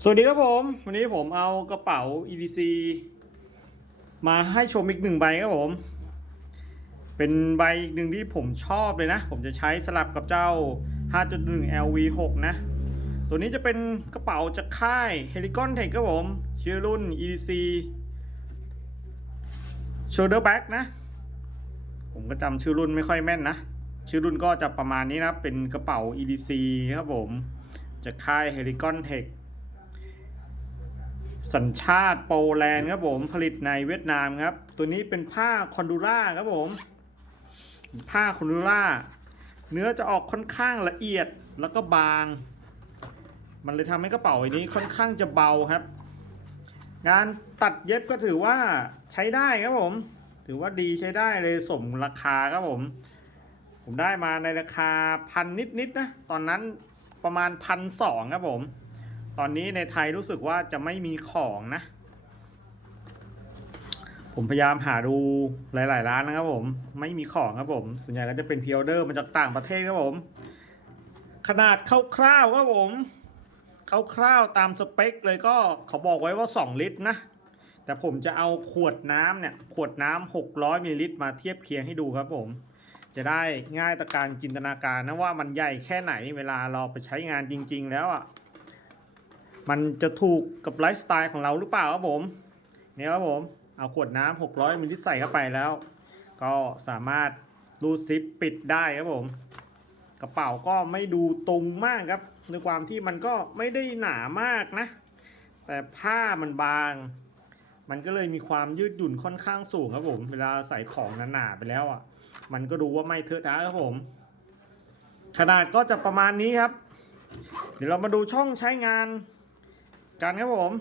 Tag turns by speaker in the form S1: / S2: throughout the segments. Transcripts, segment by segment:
S1: สวัสดีครับผม วันนี้ผมเอากระเป๋า EDC มาให้ชมอีกหนึ่งใบครับผม เป็นใบอีกหนึ่งที่ผมชอบเลยนะ ผมจะใช้สลับกับเจ้า 5.1 LV6 นะ ตัวนี้จะเป็นกระเป๋าจากค่าย Helicon Tech ครับผม ชื่อรุ่น EDC Shoulder Bag นะ ผมก็จำชื่อรุ่นไม่ค่อยแม่นนะ ชื่อรุ่นก็จะประมาณนี้นะ เป็นกระเป๋า EDC ครับผม จากค่าย Helicon Tech สัญชาติโปแลนด์ครับผมผลิตในเวียดนามครับ ตัวนี้เป็นผ้าคอนดูล่าครับผม ผ้าคอนดูล่าเนื้อจะออกค่อนข้างละเอียดแล้วก็บาง มันเลยทำให้กระเป๋าใบนี้ค่อนข้างจะเบาครับ งานตัดเย็บก็ถือว่าใช้ได้ครับผม ถือว่าดีใช้ได้เลยสมราคาครับผม ผมได้มาในราคาพันนิดๆนะ ตอนนั้นประมาณพันสองครับผม ตอนนี้ในไทยรู้สึกว่าจะไม่มีของนะ ผมพยายามหาดูหลาย ๆ ร้านนะครับผม ไม่มีของครับผม ส่วนใหญ่ก็จะเป็นพิออเดอร์มาจากต่างประเทศครับผม ขนาดคร่าวๆครับผมคร่าวๆตามสเปคเลยก็เขาบอกไว้ว่า 2 ลิตรนะ แต่ผมจะเอาขวดน้ำเนี่ย ขวดน้ำ600มิลลิลิตรมาเทียบเคียงให้ดูครับผม จะได้ง่ายต่อการจินตนาการนะว่ามันใหญ่แค่ไหนเวลาเราไปใช้งานจริง ๆ แล้วอะ มันจะถูกกับไลฟ์สไตล์ของเราหรือเปล่าครับผมเนี่ยครับผมเอาขวดน้ำ600มิลลิลิตรใส่เข้าไปแล้ว ก็สามารถรูดซิปปิดได้ครับผม กระเป๋าก็ไม่ดูตุงมากครับด้วยความที่มันก็ไม่ได้หนามากนะ แต่ผ้ามันบาง มันก็เลยมีความยืดหยุ่นค่อนข้างสูงครับผม เวลาใส่ของหนาๆไปแล้วอะ มันก็ดูว่าไม่เทอะทะครับผม ขนาดก็จะประมาณนี้ครับ เดี๋ยวเรามาดูช่องใช้งาน กันครับผม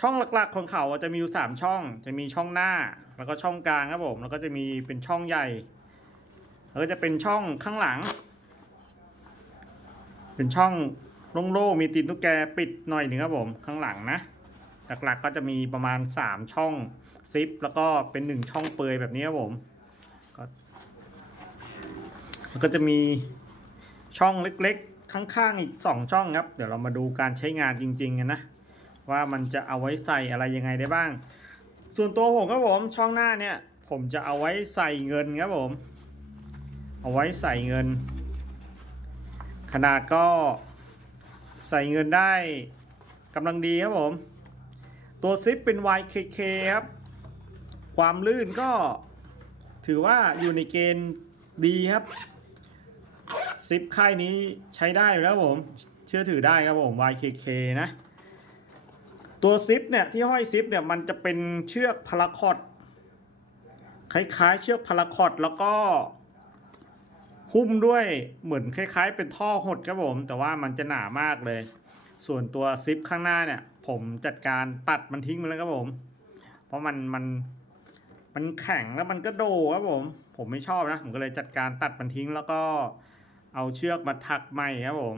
S1: ช่องหลักๆของเขาจะมีอยู่สามช่อง จะมีช่องหน้า แล้วก็ช่องกลางครับผม แล้วก็จะมีเป็นช่องใหญ่ แล้วก็จะเป็นช่องข้างหลัง เป็นช่องโล่งๆมีตีนตุ๊กแกปิดหน่อยหนึ่งครับผมข้างหลังนะ หลักๆก็จะมีประมาณ3ช่องซิปแล้วก็เป็น1ช่องเปยแบบนี้ครับผมก็แล้วก็จะมีช่องเล็ก ข้างๆอีก 2 ช่องครับ เดี๋ยวเรามาดูการใช้งานจริงๆกันนะ ว่ามันจะเอาไว้ใส่อะไรยังไงได้บ้าง ส่วนตัวผมครับผมช่องหน้าเนี่ย ผมจะเอาไว้ใส่เงินครับผม เอาไว้ใส่เงิน ขนาดก็ใส่เงินได้กำลังดีครับผม ตัวซิปเป็น YKK ครับ ความลื่นก็ถือว่าอยู่ในเกณฑ์ดีครับ ซิปค่ายนี้ใช้ได้อยู่แล้วผม เชื่อถือได้ครับผม YKK นะ ตัวซิปเนี่ยที่ห้อยซิปเนี่ยมันจะเป็นเชือกพาราคอตคล้ายๆ เชือกพาราคอตแล้วก็หุ้มด้วยเหมือนคล้าย ๆ เป็นท่อหดครับผม แต่ว่ามันจะหนามากเลย ส่วนตัวซิปข้างหน้าเนี่ย ผมจัดการตัดมันทิ้งไปแล้วครับผม เพราะมันมันมันแข็งแล้วมันก็โดครับผม ผมไม่ชอบนะ ผมก็เลยจัดการตัดมันทิ้งแล้วก็ เอาเชือกมาถักใหม่ครับผม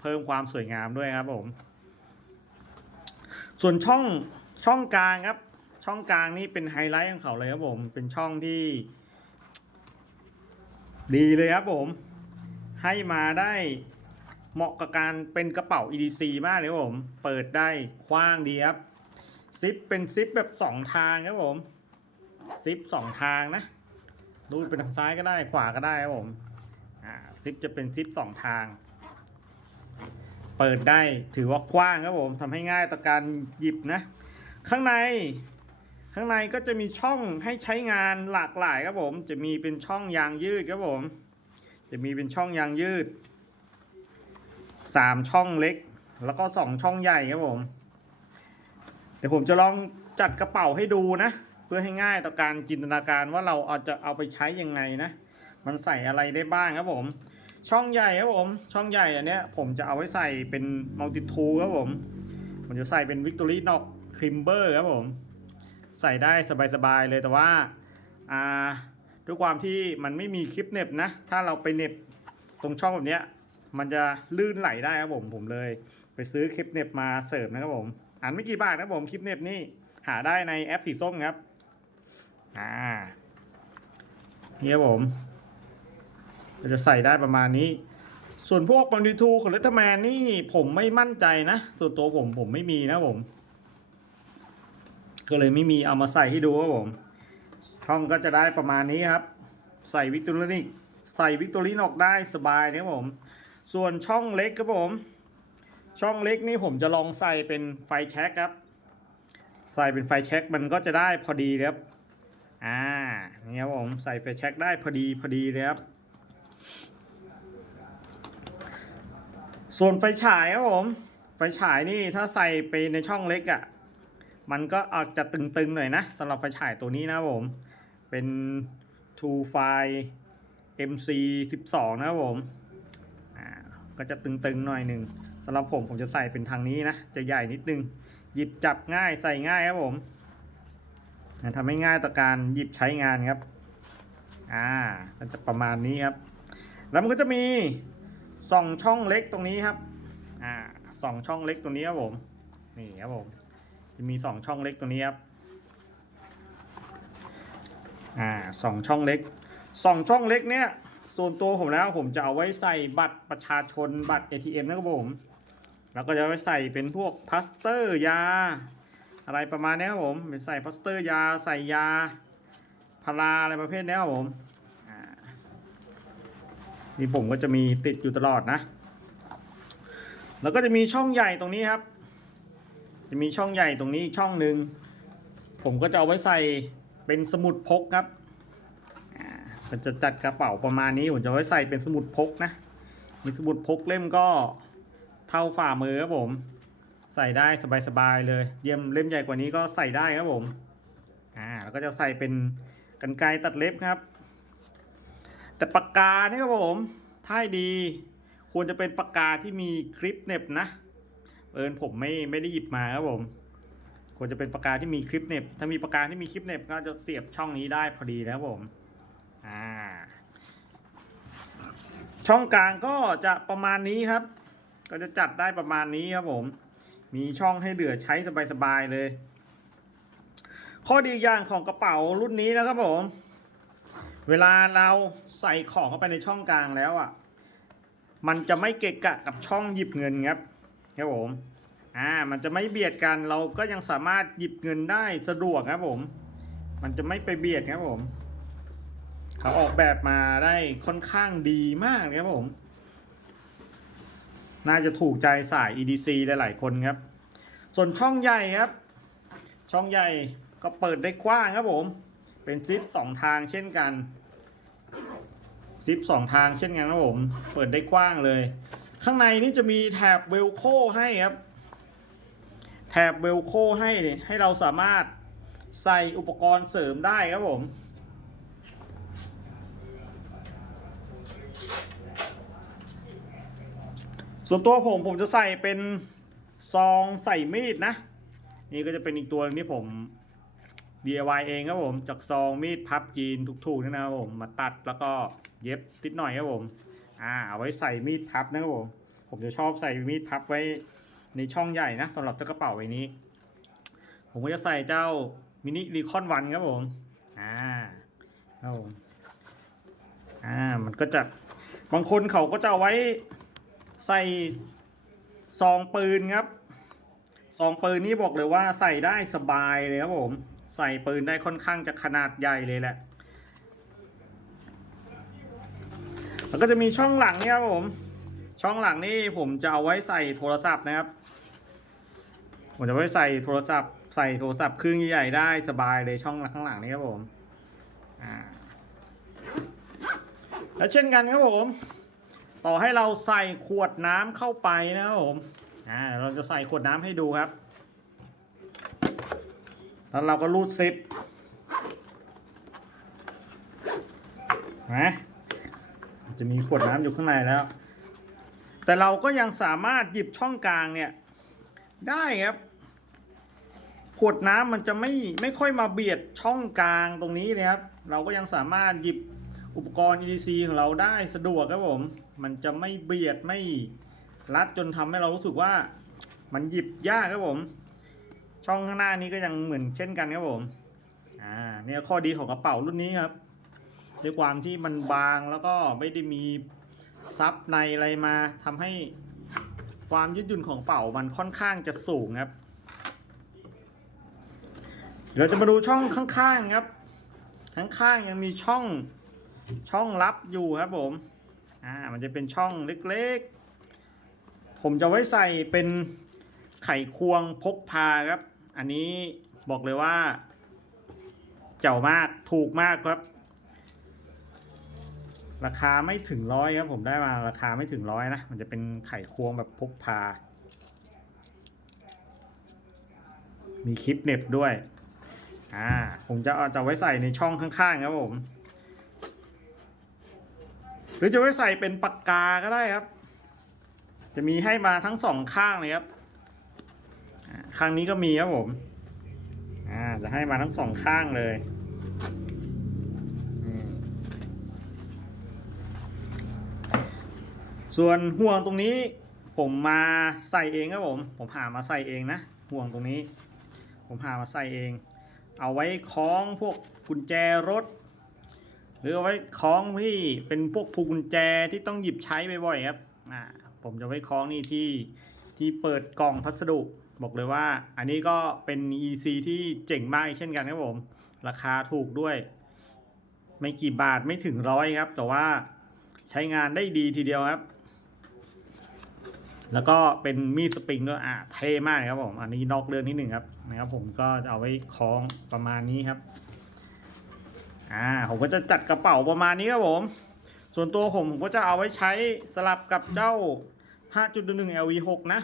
S1: เพิ่มความสวยงามด้วยครับผม ส่วนช่องช่องกลางครับ ช่องกลางนี่เป็นไฮไลท์ของเขาเลยครับผม เป็นช่องที่ ดีเลยครับผม ให้มาได้เหมาะกับการเป็นกระเป๋า EDC มากเลยครับผม เปิดได้กว้างดีครับซิปเป็นซิปแบบ2ทางครับผมซิป2ทางนะดูเป็นทางซ้ายก็ได้ขวาก็ได้ครับผม ซิปจะเป็นซิป2ทาง เปิดได้ถือว่ากว้างครับผมทำให้ง่ายต่อการหยิบนะ ข้างใน ข้างในก็จะมีช่องให้ใช้งานหลากหลายครับผม จะมีเป็นช่องยางยืดครับผม จะมีเป็นช่องยางยืดสามช่องเล็ก แล้วก็สองช่องใหญ่ครับผม เดี๋ยวผมจะลองจัดกระเป๋าให้ดูนะ เพื่อให้ง่ายต่อการจินตนาการว่าเราเอาจะเอาไปใช้ยังไงนะ มันใส่อะไรได้บ้างครับผม ช่องใหญ่ครับผม ช่องใหญ่อันเนี้ยผมจะเอาไว้ใส่เป็นมัลติทูครับผม ผมจะใส่เป็นวิกตอรี่นอกคริมเบอร์ครับผม ใส่ได้สบายๆเลยแต่ว่าอ่าด้วยความที่มันไม่มีคลิปเน็บนะ ถ้าเราไปเน็บตรงช่องแบบเนี้ย มันจะลื่นไหลได้ครับผม ผมเลย ไปซื้อคลิปเน็บมาเสริมนะครับผมอ่านไม่กี่บาทนะครับผมคลิปเน็บนี่หาได้ในแอปสีส้มครับ อ่านี่ครับผม เราจะใส่ได้ประมาณนี้ ส่วนพวกบังดีทูของเลตเตอร์แมนนี่ผมไม่มั่นใจนะ ส่วนตัวผมผมไม่มีนะผม ก็เลยไม่มีเอามาใส่ให้ดูครับผมช่องก็จะได้ประมาณนี้ครับ ใส่วิกตอรินใส่วิกตอรินออกได้สบายนะครับผม ส่วนช่องเล็กครับผม ช่องเล็กนี่ผมจะลองใส่เป็นไฟแช็กครับ ใส่เป็นไฟแช็กมันก็จะได้พอดีครับ อ่า นี่ครับผม ใส่ไฟแช็กได้พอดีพอดีเลยครับ ส่วนไฟฉายครับผม ไฟฉายนี่ถ้าใส่ไปในช่องเล็กอะ่ะ มันก็อาจจะตึงๆหน่อยนะสำหรับไฟฉายตัวนี้นะผม เป็น True f i MC 12 นะครับผม อ่า ก็จะตึงๆหน่อยหนึ่งสำหรับผมผมจะใส่เป็นทางนี้นะ จะใหญ่นิดนึง หยิบจับง่ายใส่ง่ายครับผมทำให้ง่ายต่อการหยิบใช้งานครับ อ่าก็จะประมาณนี้ครับ แล้วมันก็จะมี สองช่องเล็กตรงนี้ครับอ่าสองช่องเล็กตรงนี้ครับผมนี่ครับผมจะมีสองช่องเล็กตรงนี้ครับอ่าสองช่องเล็กสองช่องเล็กเนี้ยส่วนตัวผมแล้วผมจะเอาไว้ใส่บัตรประชาชนบัตร ATM นะครับผม แล้วก็จะไว้ใส่เป็นพวกพลาสเตอร์ยา อะไรประมาณนี้ครับผมเป็นใส่พลาสเตอร์ยาใส่ยาพาราอะไรประเภทนี้ครับผม นี่ผมก็จะมีติดอยู่ตลอดนะ แล้วก็จะมีช่องใหญ่ตรงนี้ครับ จะมีช่องใหญ่ตรงนี้อีกช่องหนึ่งผมก็จะเอาไว้ใส่เป็นสมุดพกครับอ่ามันจะจัดกระเป๋าประมาณนี้ผมจะไว้ใส่เป็นสมุดพกนะ มีสมุดพกเล่มก็เท่าฝ่ามือครับผม ใส่ได้สบายๆเลย เยี่ยมเล่มใหญ่กว่านี้ก็ใส่ได้ครับผม อ่าแล้วก็จะใส่เป็นกันไกรตัดเล็บครับ แต่ปากกาเนี่ยครับผมถ้าดี ควรจะเป็นปากกาที่มีคลิปเน็บนะเอิญผมไม่ไม่ได้หยิบมาครับผม ควรจะเป็นปากกาที่มีคลิปเน็บ ถ้ามีปากกาที่มีคลิปเน็บก็จะเสียบช่องนี้ได้พอดีนะครับผมอ่าช่องกลางก็จะประมาณนี้ครับ ก็จะจัดได้ประมาณนี้ครับผม มีช่องให้เหลือใช้สบายๆเลย ข้อดีอย่างของกระเป๋ารุ่นนี้นะครับผม เวลาเราใส่ของเข้าไปในช่องกลางแล้วอะ มันจะไม่เกะกะกับช่องหยิบเงินครับครับผม อ่า มันจะไม่เบียดกัน เราก็ยังสามารถหยิบเงินได้สะดวกครับผม มันจะไม่ไปเบียดครับผมเขาออกแบบมาได้ค่อนข้างดีมากครับผม น่าจะถูกใจสาย EDC หลายๆคนครับ ส่วนช่องใหญ่ครับ ช่องใหญ่ก็เปิดได้กว้างครับผม เป็นซิปสองทางเช่นกันซิปสองทางเช่นกันครับผม เปิดได้กว้างเลย ข้างในนี่จะมีแถบเวลโคให้ครับ แถบเวลโคให้เนี่ยให้เราสามารถใส่อุปกรณ์เสริมได้ครับผมส่วนตัวผมผมจะใส่เป็นซองใส่มีดนะ นี่ก็จะเป็นอีกตัวหนึงที่ผม DIY เองครับผมจากซองมีดพับจีนถูกๆนี่นะครับผมมาตัดแล้วก็เย็บติดหน่อยครับผมอ่าเอาไว้ใส่มีดพับนะครับผมผมจะชอบใส่มีดพับไว้ในช่องใหญ่นะสำหรับเจ้ากระเป๋าใบนี้ ผมก็จะใส่เจ้ามินิรีคอนวันครับผมอ่าครับผมอ่ามันก็จะบางคนเขาก็จะเอาไว้ใส่ซองปืนครับ ซองปืนนี่บอกเลยว่าใส่ได้สบายเลยครับผม ใส่ปืนได้ค่อนข้างจะขนาดใหญ่เลยแหละแล้วก็จะมีช่องหลังเนี่ยครับผม ช่องหลังนี่ผมจะเอาไว้ใส่โทรศัพท์นะครับ ผมจะไว้ใส่โทรศัพท์ ใส่โทรศัพท์เครื่องใหญ่ๆได้สบายเลยช่องข้างหลังนี่ครับผมอ่าและเช่นกันครับผม ต่อให้เราใส่ขวดน้ำเข้าไปนะครับผม อ่าเราจะใส่ขวดน้ำให้ดูครับ แล้วเราก็รูดซิปนะจะมีขวดน้ำอยู่ข้างในแล้ว แต่เราก็ยังสามารถหยิบช่องกลางเนี่ย ได้ครับ ขวดน้ำมันจะไม่ไม่ค่อยมาเบียดช่องกลางตรงนี้เลยครับ เราก็ยังสามารถหยิบอุปกรณ์ EDC ของเราได้สะดวกครับผม มันจะไม่เบียดไม่ รัดจนทำให้เรารู้สึกว่ามันหยิบยากครับผม ช่องข้างหน้านี้ก็ยังเหมือนเช่นกันครับผมอ่าเนี่ยข้อดีของกระเป๋ารุ่นนี้ครับด้วยความที่มันบางแล้วก็ไม่ได้มีซับในอะไรมาทำให้ความยืดหยุ่นของเป่ามันค่อนข้างจะสูงครับเดี๋ยวเราจะมาดูช่องข้างๆครับ ข้างๆยังมีช่องช่องลับอยู่ครับผม อ่า มันจะเป็นช่องเล็กๆ ผมจะไว้ใส่เป็นไขควงพกพาครับ อันนี้บอกเลยว่า เจ๋วมากถูกมากครับ ราคาไม่ถึงร้อยครับผมได้มาราคาไม่ถึงร้อยนะ มันจะเป็นไขควงแบบพกพา มีคลิปเน็บด้วยอ่าผมจะเอาจะไว้ใส่ในช่องข้างๆครับผม หรือจะไว้ใส่เป็นปากกาก็ได้ครับ จะมีให้มาทั้งสองข้างเลยครับข้างนี้ก็มีครับผมอ่าจะให้มาทั้งสองข้างเลยส่วนห่วงตรงนี้ผมมาใส่เองครับผม ผมหามาใส่เองนะห่วงตรงนี้ ผมหามาใส่เอง เอาไว้คล้องพวกกุญแจรถ หรือเอาไว้คล้องที่เป็นพวกผูกกุญแจที่ต้องหยิบใช้บ่อยๆครับ อ่าผมจะไว้คล้องนี่ที่ที่เปิดกล่องพัสดุ บอกเลยว่า อันนี้ก็เป็น EC ที่เจ๋งมากเช่นกันครับผม ราคาถูกด้วย ไม่กี่บาทไม่ถึงร้อยครับ แต่ว่าใช้งานได้ดีทีเดียวครับ แล้วก็เป็นมีดสปริงด้วยอะเท่มากครับผม อันนี้นอกเรื่องนิดหนึ่งครับนะครับ ผมก็จะเอาไว้คล้องประมาณนี้ครับ อ่าผมก็จะจัดกระเป๋าประมาณนี้ครับผม ส่วนตัวผมผมก็จะเอาไว้ใช้สลับกับเจ้า 5.1L V6 นะ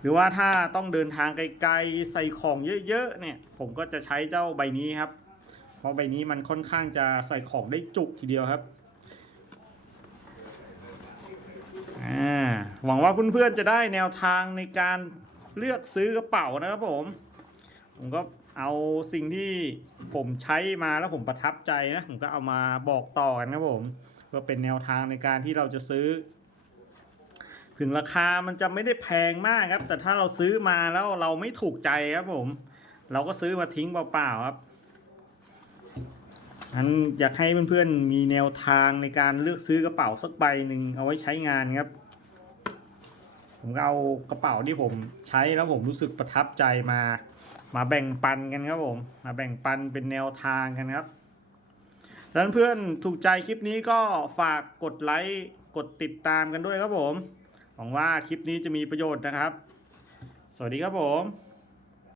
S1: หรือว่าถ้าต้องเดินทางไกลๆใส่ของเยอะๆเนี่ย ผมก็จะใช้เจ้าใบนี้ครับ เพราะใบนี้มันค่อนข้างจะใส่ของได้จุกทีเดียวครับอ่าหวังว่าเพื่อนๆจะได้แนวทางในการเลือกซื้อกระเป๋านะครับผม ผมก็ เอาสิ่งที่ผมใช้มาแล้วผมประทับใจนะผมก็เอามาบอกต่อกันครับผมเพื่อเป็นแนวทางในการที่เราจะซื้อ ถึงราคามันจะไม่ได้แพงมากครับ แต่ถ้าเราซื้อมาแล้วเราไม่ถูกใจครับผม เราก็ซื้อมาทิ้งเปล่าๆครับอันอยากให้เพื่อนๆมีแนวทางในการเลือกซื้อกระเป๋าสักใบหนึ่งเอาไว้ใช้งานครับ ผมก็เอากระเป๋าที่ผมใช้แล้วผมรู้สึกประทับใจมา มาแบ่งปันกันครับผม มาแบ่งปันเป็นแนวทางกันครับดังนั้นเพื่อนถูกใจคลิปนี้ก็ฝากกดไลค์ กดติดตามกันด้วยครับผม หวังว่าคลิปนี้จะมีประโยชน์นะครับ สวัสดีครับผม